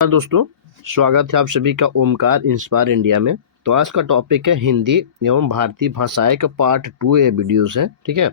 नमस्कार दोस्तों, स्वागत है आप सभी का ओमकार इंस्पायर इंडिया में। तो आज का टॉपिक है हिंदी एवं भारतीय भाषाएं का पार्ट 2 ये वीडियोस है। ठीक है,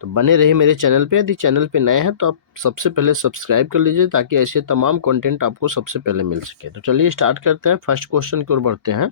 तो बने रहिए मेरे चैनल पे। यदि चैनल पे नए हैं तो आप सबसे पहले सब्सक्राइब कर लीजिए ताकि ऐसे तमाम कंटेंट आपको सबसे पहले मिल सके। तो चलिए स्टार्ट करते हैं, फर्स्ट क्वेश्चन की ओर बढ़ते हैं।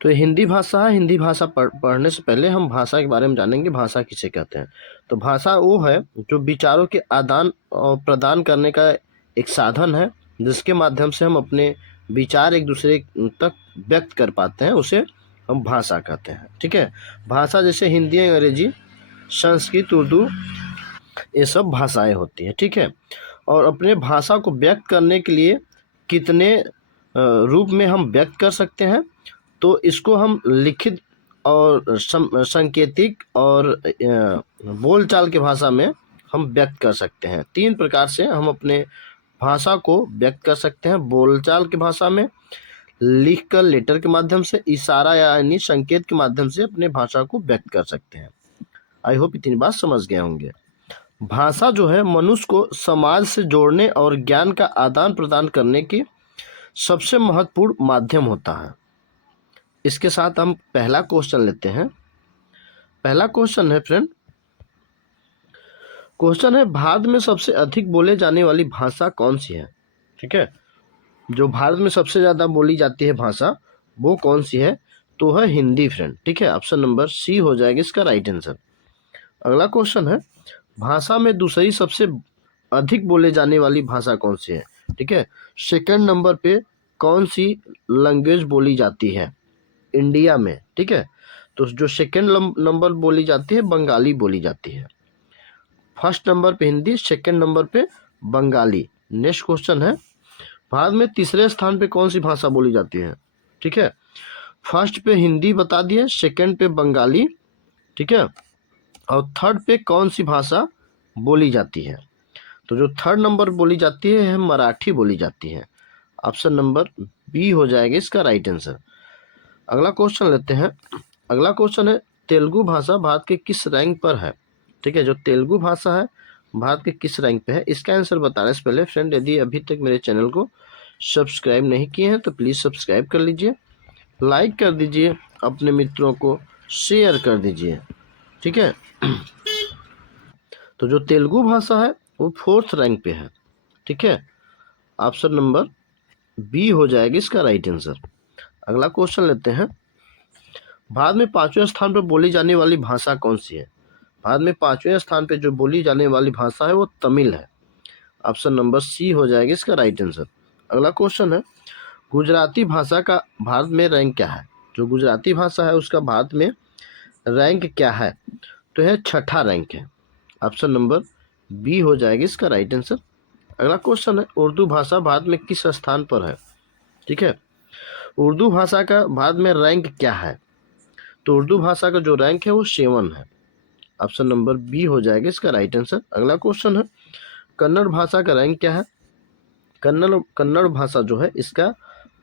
तो ये हिंदी भाषा है। हिंदी भाषा पढ़ने से पहले हम भाषा के बारे में जानेंगे, भाषा किसे कहते हैं। तो भाषा वो है जो विचारों के आदान और प्रदान करने का एक साधन है, जिसके माध्यम से हम अपने विचार एक दूसरे तक व्यक्त कर पाते हैं, उसे हम भाषा कहते हैं। ठीक है, भाषा जैसे हिंदी, अंग्रेजी, संस्कृत, उर्दू, ये सब भाषाएं होती हैं। ठीक है, और अपने भाषा को व्यक्त करने के लिए कितने रूप में हम व्यक्त कर सकते हैं, तो इसको हम लिखित और सांकेतिक और बोलचाल की भाषा में हम व्यक्त कर सकते हैं। 3 प्रकार से हम अपने भाषा को व्यक्त कर सकते हैं। बोलचाल की भाषा में, लिखकर लेटर के माध्यम से, इशारा यानी संकेत के माध्यम से अपने भाषा को व्यक्त कर सकते हैं। आई होप इतनी बात समझ गए होंगे। भाषा जो है मनुष्य को समाज से जोड़ने और ज्ञान का आदान प्रदान करने की सबसे महत्वपूर्ण माध्यम होता है। इसके साथ हम पहला क्वेश्चन लेते हैं। पहला क्वेश्चन है फ्रेंड, क्वेश्चन है भारत में सबसे अधिक बोले जाने वाली भाषा कौन सी है। ठीक है, जो भारत में सबसे ज़्यादा बोली जाती है भाषा वो कौन सी है, तो है हिंदी फ्रेंड। ठीक है, ऑप्शन नंबर सी हो जाएगा इसका राइट आंसर। अगला क्वेश्चन है, भाषा में दूसरी सबसे अधिक बोले जाने वाली भाषा कौन सी है। ठीक है, सेकंड नंबर पे कौन सी लैंग्वेज बोली जाती है इंडिया में। ठीक है, तो जो सेकंड नंबर बोली जाती है बंगाली बोली जाती है। फर्स्ट नंबर पे हिंदी, सेकंड नंबर पे बंगाली। नेक्स्ट क्वेश्चन है, भारत में तीसरे स्थान पे कौन सी भाषा बोली जाती है। ठीक है, फर्स्ट पे हिंदी बता दिए, सेकंड पे बंगाली, ठीक है, और थर्ड पे कौन सी भाषा बोली जाती है। तो जो थर्ड नंबर बोली जाती है मराठी बोली जाती है। ऑप्शन नंबर बी हो जाएगा इसका राइट आंसर। अगला क्वेश्चन लेते हैं। अगला क्वेश्चन है, तेलुगु भाषा भारत के किस रैंक पर है। ठीक है, जो तेलुगु भाषा है भारत के किस रैंक पे है। इसका आंसर बताने से पहले फ्रेंड, यदि अभी तक मेरे चैनल को सब्सक्राइब नहीं किए हैं तो प्लीज़ सब्सक्राइब कर लीजिए, लाइक कर दीजिए, अपने मित्रों को शेयर कर दीजिए। ठीक है, तो जो तेलुगु भाषा है वो 4th रैंक पे है। ठीक है, ऑप्शन नंबर बी हो जाएगी इसका राइट आंसर। अगला क्वेश्चन लेते हैं, भारत में 5वें स्थान पर बोली जाने वाली भाषा कौन सी है। भारत में 5वें स्थान पर जो बोली जाने वाली भाषा है वो तमिल है। ऑप्शन नंबर सी हो जाएगा इसका राइट आंसर। अगला क्वेश्चन है, गुजराती भाषा का भारत में रैंक क्या है। जो गुजराती भाषा है उसका भारत में रैंक क्या है, तो है 6ठा रैंक है। ऑप्शन नंबर बी हो जाएगी इसका राइट आंसर। अगला क्वेश्चन है, उर्दू भाषा भारत में किस स्थान पर है। ठीक है, उर्दू भाषा का भारत में रैंक क्या है, तो उर्दू भाषा का जो रैंक है वो 7 है। ऑप्शन नंबर बी हो जाएगा इसका राइट आंसर। अगला क्वेश्चन है, कन्नड़ भाषा का रैंक क्या है। कन्नड़ भाषा जो है इसका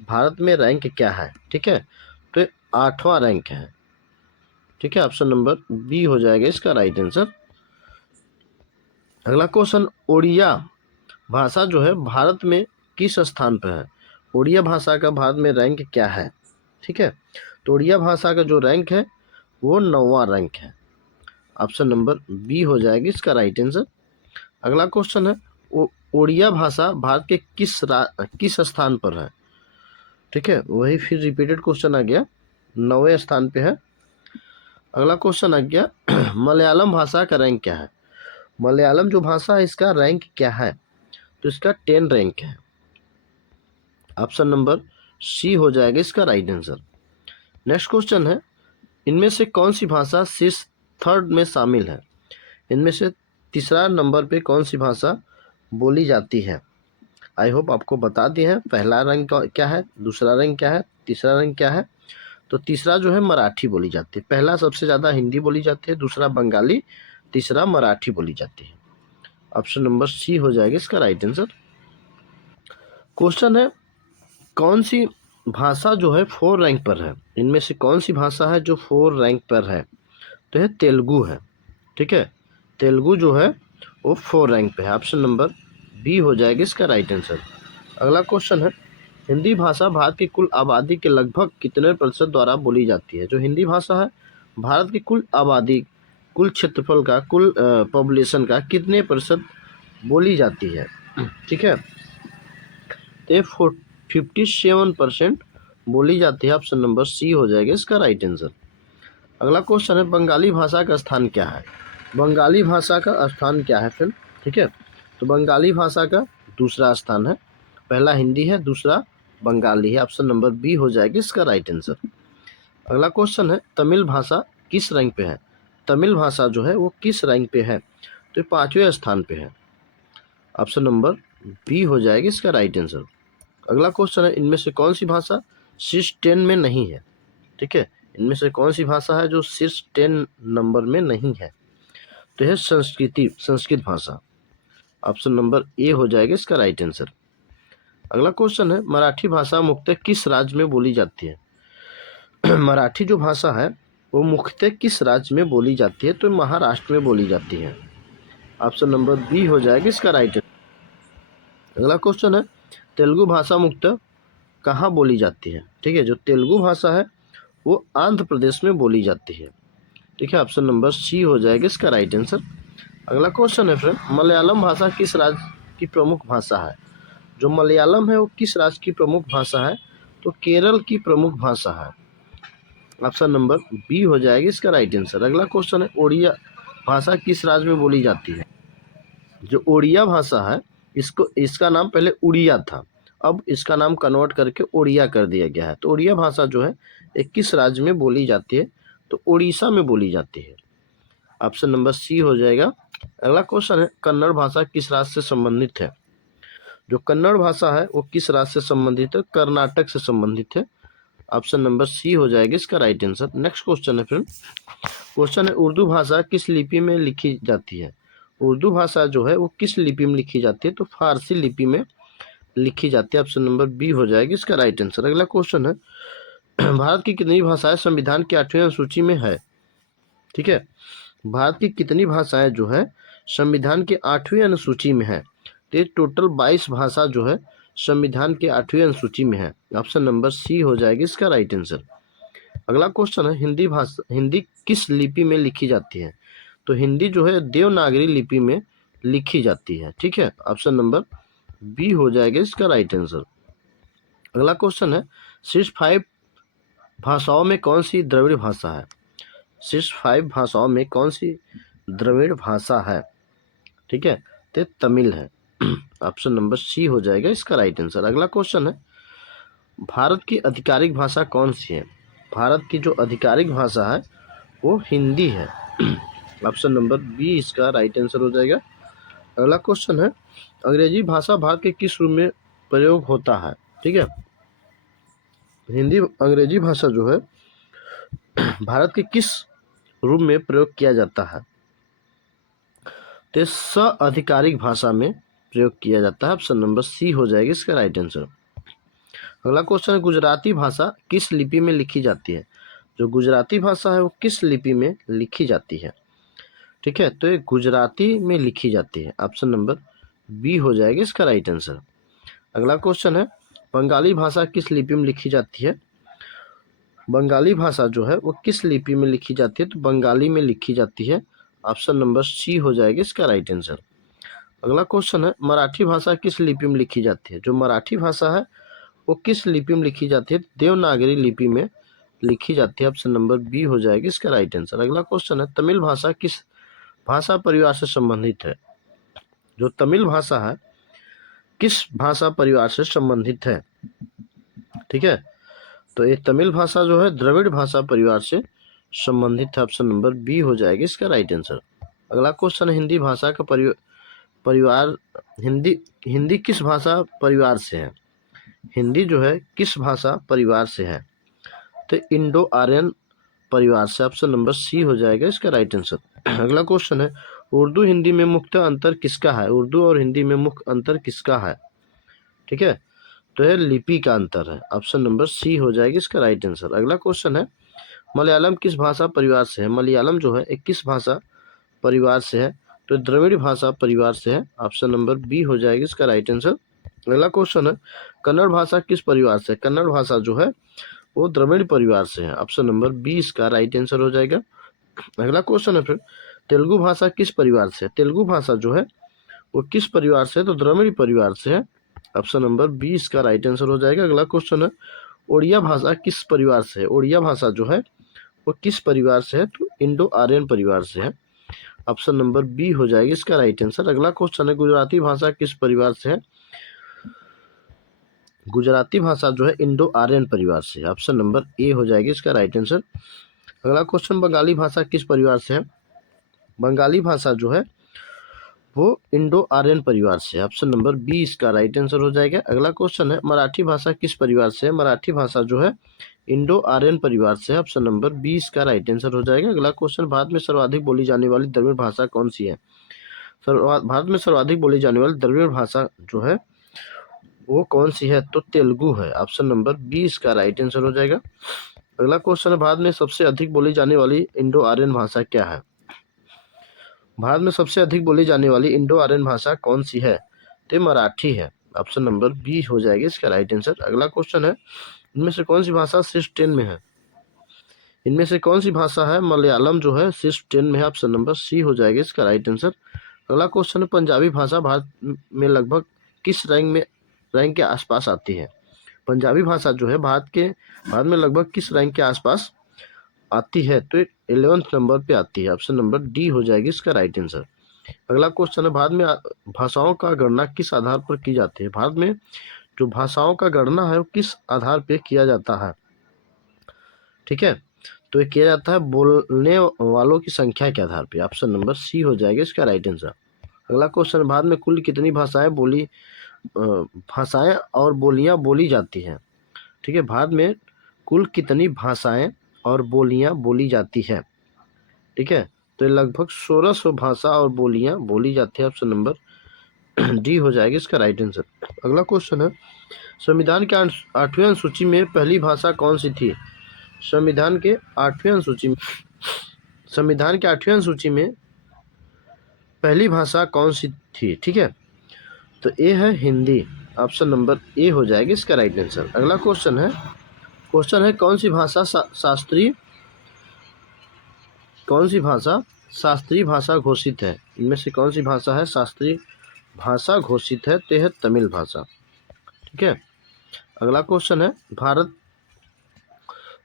भारत में रैंक क्या है। ठीक है, तो 8वां रैंक है। ठीक है, ऑप्शन नंबर बी हो जाएगा इसका राइट आंसर। अगला क्वेश्चन, ओडिया भाषा जो है भारत में किस स्थान पर है। ओडिया भाषा का भारत में रैंक क्या है। ठीक है, तो ओडिया भाषा का जो रैंक है वो 9वां रैंक है। ऑप्शन नंबर बी हो जाएगी इसका राइट आंसर। अगला क्वेश्चन है, ओडिया भाषा भारत के किस स्थान पर है। ठीक है, वही फिर रिपीटेड क्वेश्चन आ गया, 9वें स्थान पे है। अगला क्वेश्चन आ गया, मलयालम भाषा का रैंक क्या है। मलयालम जो भाषा है इसका रैंक क्या है, तो इसका 10 रैंक है। ऑप्शन नंबर सी हो जाएगा इसका राइट आंसर। नेक्स्ट क्वेश्चन है, इनमें से कौन सी भाषा शीर्ष 3rd में शामिल है। इनमें से तीसरा नंबर पे कौन सी भाषा बोली जाती है। आई होप आपको बता दिए हैं पहला रैंक क्या है, दूसरा रैंक क्या है, तीसरा रैंक क्या है। तो तीसरा जो है मराठी बोली जाती है। पहला सबसे ज़्यादा हिंदी बोली जाती है, दूसरा बंगाली, तीसरा मराठी बोली जाती है। ऑप्शन नंबर सी हो जाएगा इसका राइट आंसर। क्वेश्चन है, कौन सी भाषा जो है 4 रैंक पर है। इनमें से कौन सी भाषा है जो 4 रैंक पर है, तो है तेलुगु है। ठीक है, तेलुगु जो है वो 4 रैंक पे है। ऑप्शन नंबर बी हो जाएगा इसका राइट आंसर। अगला क्वेश्चन है, हिंदी भाषा भारत की कुल आबादी के लगभग कितने प्रतिशत द्वारा बोली जाती है? जो हिंदी भाषा है भारत की कुल आबादी, कुल क्षेत्रफल का, कुल पॉपुलेशन का कितने प्रतिशत बोली जाती है? ठीक है, तो 57% बोली जाती है। ऑप्शन नंबर सी हो जाएगा इसका राइट आंसर। अगला क्वेश्चन है, बंगाली भाषा का स्थान क्या है? बंगाली भाषा का स्थान क्या है फ्रेंड? ठीक है, तो बंगाली भाषा का दूसरा स्थान है, पहला हिंदी है, दूसरा बंगाली है। ऑप्शन नंबर बी हो जाएगी इसका राइट आंसर। अगला क्वेश्चन है, तमिल भाषा किस रैंक पे है? तमिल भाषा जो है वो किस रैंक पे है? तो 5वें स्थान पे है। ऑप्शन नंबर बी हो जाएगी इसका राइट आंसर। अगला क्वेश्चन है, इनमें से कौन सी भाषा शीर्ष 10 में नहीं है? ठीक है, इनमें से कौन सी भाषा है जो शीर्ष 10 नंबर में नहीं है? तो यह संस्कृत भाषा। ऑप्शन नंबर ए हो जाएगा इसका राइट आंसर। अगला क्वेश्चन है, मराठी भाषा मुख्यतः किस राज्य में बोली जाती है? मराठी जो भाषा है वो मुख्यतः किस राज्य में बोली जाती है? तो महाराष्ट्र में बोली जाती है। ऑप्शन नंबर बी हो जाएगा इसका राइट आंसर। अगला क्वेश्चन है, तेलुगु भाषा मुख्यतः कहाँ बोली जाती है? ठीक है, जो तेलुगु भाषा है वो आंध्र प्रदेश में बोली जाती है। ठीक है, ऑप्शन नंबर सी हो जाएगा इसका राइट आंसर। अगला क्वेश्चन है फ्रेंड, मलयालम भाषा किस राज्य की प्रमुख भाषा है? जो मलयालम है वो किस राज्य की प्रमुख भाषा है? तो केरल की प्रमुख भाषा है। ऑप्शन नंबर बी हो जाएगी इसका राइट आंसर। अगला क्वेश्चन है, ओडिया भाषा किस राज्य में बोली जाती है? जो ओडिया भाषा है इसका नाम पहले उड़िया था, अब इसका नाम कन्वर्ट करके ओडिया कर दिया गया है। तो ओडिया भाषा जो है एक किस राज्य में बोली जाती है? तो उड़ीसा में बोली जाती है। ऑप्शन नंबर सी हो जाएगा। अगला क्वेश्चन है, कन्नड़ भाषा किस राज्य से संबंधित है? जो कन्नड़ भाषा है वो किस राज्य से संबंधित है? कर्नाटक से संबंधित है। ऑप्शन नंबर सी हो जाएगा इसका राइट आंसर। नेक्स्ट क्वेश्चन है फ्रेंड, क्वेश्चन है, उर्दू भाषा किस लिपि में लिखी जाती है? उर्दू भाषा जो है वो किस लिपि में लिखी जाती है? तो फारसी लिपि में लिखी जाती है। ऑप्शन नंबर बी हो जाएगी इसका राइट आंसर। अगला क्वेश्चन है, भारत की कितनी भाषाएं संविधान की 8वीं अनुसूची में है? ठीक है, भारत की कितनी भाषाएं जो है संविधान की 8वीं अनुसूची में है? तो ये टोटल 22 भाषा जो है संविधान के 8वीं अनुसूची में है। ऑप्शन नंबर सी हो जाएगी इसका राइट आंसर। अगला क्वेश्चन है, हिंदी किस लिपि में लिखी जाती है? तो हिंदी जो है देवनागरी लिपि में लिखी जाती है। ठीक है, ऑप्शन नंबर बी हो जाएगा इसका राइट आंसर। अगला क्वेश्चन है, शीर्ष 5 भाषाओं में कौन सी द्रविड़ भाषा है? शीर्ष 5 भाषाओं में कौन सी द्रविड़ भाषा है? ठीक है, तो तमिल है। ऑप्शन नंबर सी हो जाएगा इसका राइट आंसर। अगला क्वेश्चन है, भारत की आधिकारिक भाषा कौन सी है? भारत की जो आधिकारिक भाषा है वो हिंदी है। ऑप्शन नंबर बी इसका राइट आंसर हो जाएगा। अगला क्वेश्चन है, अंग्रेजी भाषा भारत के किस रूप में प्रयोग होता है? ठीक है, अंग्रेजी भाषा जो है भारत के किस रूप में प्रयोग किया जाता है? तो आधिकारिक भाषा में प्रयोग किया जाता है। ऑप्शन नंबर सी हो जाएगी इसका राइट आंसर। अगला क्वेश्चन है, गुजराती भाषा किस लिपि में लिखी जाती है? जो गुजराती भाषा है वो किस लिपि में लिखी जाती है? ठीक है, तो ये गुजराती में लिखी जाती है। ऑप्शन नंबर बी हो जाएगी इसका राइट आंसर। अगला क्वेश्चन है, बंगाली भाषा किस लिपि में लिखी जाती है? बंगाली भाषा जो है वो किस लिपि में लिखी जाती है? तो बंगाली में लिखी जाती है। ऑप्शन नंबर सी हो जाएगी इसका राइट आंसर। अगला क्वेश्चन है, मराठी भाषा किस लिपि में लिखी जाती है? जो मराठी भाषा है वो किस लिपि में लिखी जाती है? देवनागरी लिपि में लिखी जाती है। ऑप्शन नंबर बी हो जाएगी इसका राइट आंसर। अगला क्वेश्चन है, तमिल भाषा किस भाषा परिवार से संबंधित है? जो तमिल भाषा है किस भाषा परिवार से संबंधित है? ठीक है, तो ये तमिल भाषा जो है द्रविड़ भाषा परिवार से संबंधित है। ऑप्शन नंबर बी हो जाएगी इसका राइट आंसर। अगला क्वेश्चन है, हिंदी भाषा का परिवार हिंदी किस भाषा परिवार से है? हिंदी जो है किस भाषा परिवार से है? तो इंडो आर्यन परिवार से। ऑप्शन नंबर सी हो जाएगा इसका राइट आंसर। अगला क्वेश्चन है, उर्दू हिंदी में मुख्य अंतर किसका है? उर्दू और हिंदी में मुख्य अंतर किसका है? ठीक है, तो यह लिपि का अंतर है। ऑप्शन नंबर सी हो जाएगी इसका राइट आंसर। अगला क्वेश्चन है, मलयालम किस भाषा परिवार से है? मलयालम जो है एक किस भाषा परिवार से है? तो द्रविड़ भाषा परिवार से है। ऑप्शन नंबर बी हो जाएगी इसका राइट आंसर। अगला क्वेश्चन है कन्नड़ भाषा किस परिवार से? कन्नड़ भाषा जो है वो द्रविड़ परिवार से है। ऑप्शन नंबर 20 का राइट आंसर हो जाएगा। अगला क्वेश्चन है फिर तेलुगु भाषा किस परिवार से? तेलुगु भाषा जो है वो किस परिवार से? तो द्रविड़ परिवार से है। ऑप्शन नंबर 20 का राइट आंसर हो जाएगा। अगला क्वेश्चन है ओडिया भाषा किस परिवार से है? ओडिया भाषा जो है वो किस परिवार से है? तो इंडो आर्यन परिवार से है। ऑप्शन नंबर बी हो जाएगी इसका राइट आंसर। अगला क्वेश्चन है गुजराती भाषा किस परिवार से है? गुजराती भाषा जो है इंडो आर्यन परिवार से है। ऑप्शन नंबर ए हो जाएगी इसका राइट आंसर। अगला क्वेश्चन बंगाली भाषा किस परिवार से है? बंगाली भाषा जो है वो इंडो आर्यन परिवार से है। ऑप्शन नंबर बी इसका राइट आंसर हो जाएगा। अगला क्वेश्चन है मराठी भाषा किस परिवार से है? मराठी भाषा जो है इंडो आर्यन परिवार से है। ऑप्शन नंबर 20 का राइट आंसर हो जाएगा। अगला क्वेश्चन भारत में सर्वाधिक बोली जाने वाली द्रविड़ भाषा कौन सी है? भारत में सर्वाधिक बोली जाने वाली द्रविड़ भाषा जो है वो कौन सी है? तो तेलुगु है। ऑप्शन नंबर 20 का राइट आंसर हो जाएगा। अगला क्वेश्चन है भारत में सबसे अधिक बोली जाने वाली इंडो आर्यन भाषा क्या है? भारत में सबसे अधिक बोली जाने वाली इंडो आर्यन भाषा कौन सी है? तो मराठी है। ऑप्शन नंबर बी हो जाएगी इसका राइट आंसर। अगला क्वेश्चन है इनमें से कौन सी भाषा शीर्ष 10 में है? इनमें से कौन सी भाषा है? मलयालम जो है शीर्ष 10 में है। ऑप्शन नंबर सी हो जाएगा इसका राइट आंसर। अगला क्वेश्चन है पंजाबी भाषा भारत में लगभग किस रैंक के आसपास आती है? पंजाबी भाषा जो है भारत में लगभग किस रैंक के आसपास आती है? तो 11th नंबर पे आती है। ऑप्शन नंबर डी हो जाएगी इसका राइट आंसर। अगला क्वेश्चन है भारत में भाषाओं का गणना किस आधार पर की जाती है? भारत में जो भाषाओं का गणना है वो किस आधार पे किया जाता है? ठीक है, तो ये किया जाता है बोलने वालों की संख्या के आधार पे। ऑप्शन नंबर सी हो जाएगा इसका राइट आंसर। अगला क्वेश्चन भारत में कुल कितनी भाषाएं और बोलियां बोली जाती हैं? ठीक है, भारत में कुल कितनी भाषाएं और बोलियां बोली जाती है? ठीक है, तो लगभग 1600 भाषा और बोलियां बोली जाती है। ऑप्शन नंबर डी हो जाएगी इसका राइट आंसर। अगला क्वेश्चन है संविधान के 8वें अनुसूची में पहली भाषा कौन सी थी? संविधान के 8वें अनुसूची में पहली भाषा कौन सी थी? ठीक है, तो ए है हिंदी। ऑप्शन नंबर ए हो जाएगी इसका राइट आंसर। अगला क्वेश्चन है कौन सी भाषा शास्त्रीय भाषा घोषित है? इनमें से कौन सी भाषा है शास्त्रीय भाषा घोषित है? तो है तमिल भाषा। ठीक है, अगला क्वेश्चन है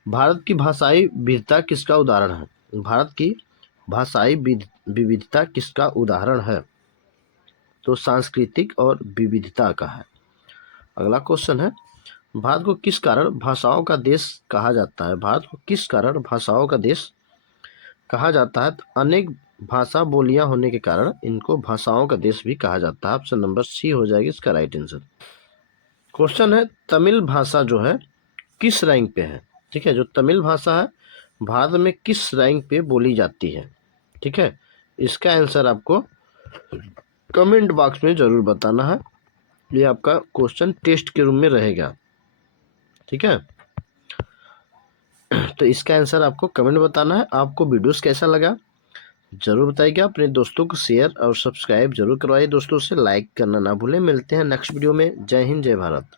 भारत की भाषाई विविधता किसका उदाहरण है? भारत की भाषाई विविधता किसका उदाहरण है? तो सांस्कृतिक और विविधता का है। अगला क्वेश्चन है भारत को किस कारण भाषाओं का देश कहा जाता है? भारत को किस कारण भाषाओं का देश कहा जाता है? तो अनेक भाषा बोलियां होने के कारण इनको भाषाओं का देश भी कहा जाता है। ऑप्शन नंबर सी हो जाएगी इसका राइट आंसर। क्वेश्चन है तमिल भाषा जो है किस रैंक पे है? ठीक है, जो तमिल भाषा है भारत में किस रैंक पे बोली जाती है? ठीक है, इसका आंसर आपको कमेंट बॉक्स में जरूर बताना है। ये आपका क्वेश्चन टेस्ट के रूप में रहेगा। ठीक है, तो इसका आंसर आपको कमेंट बताना है। आपको वीडियोस कैसा लगा जरूर बताइएगा। अपने दोस्तों को शेयर और सब्सक्राइब जरूर करवाइए। दोस्तों से लाइक करना ना भूलें। मिलते हैं नेक्स्ट वीडियो में। जय हिंद, जय भारत।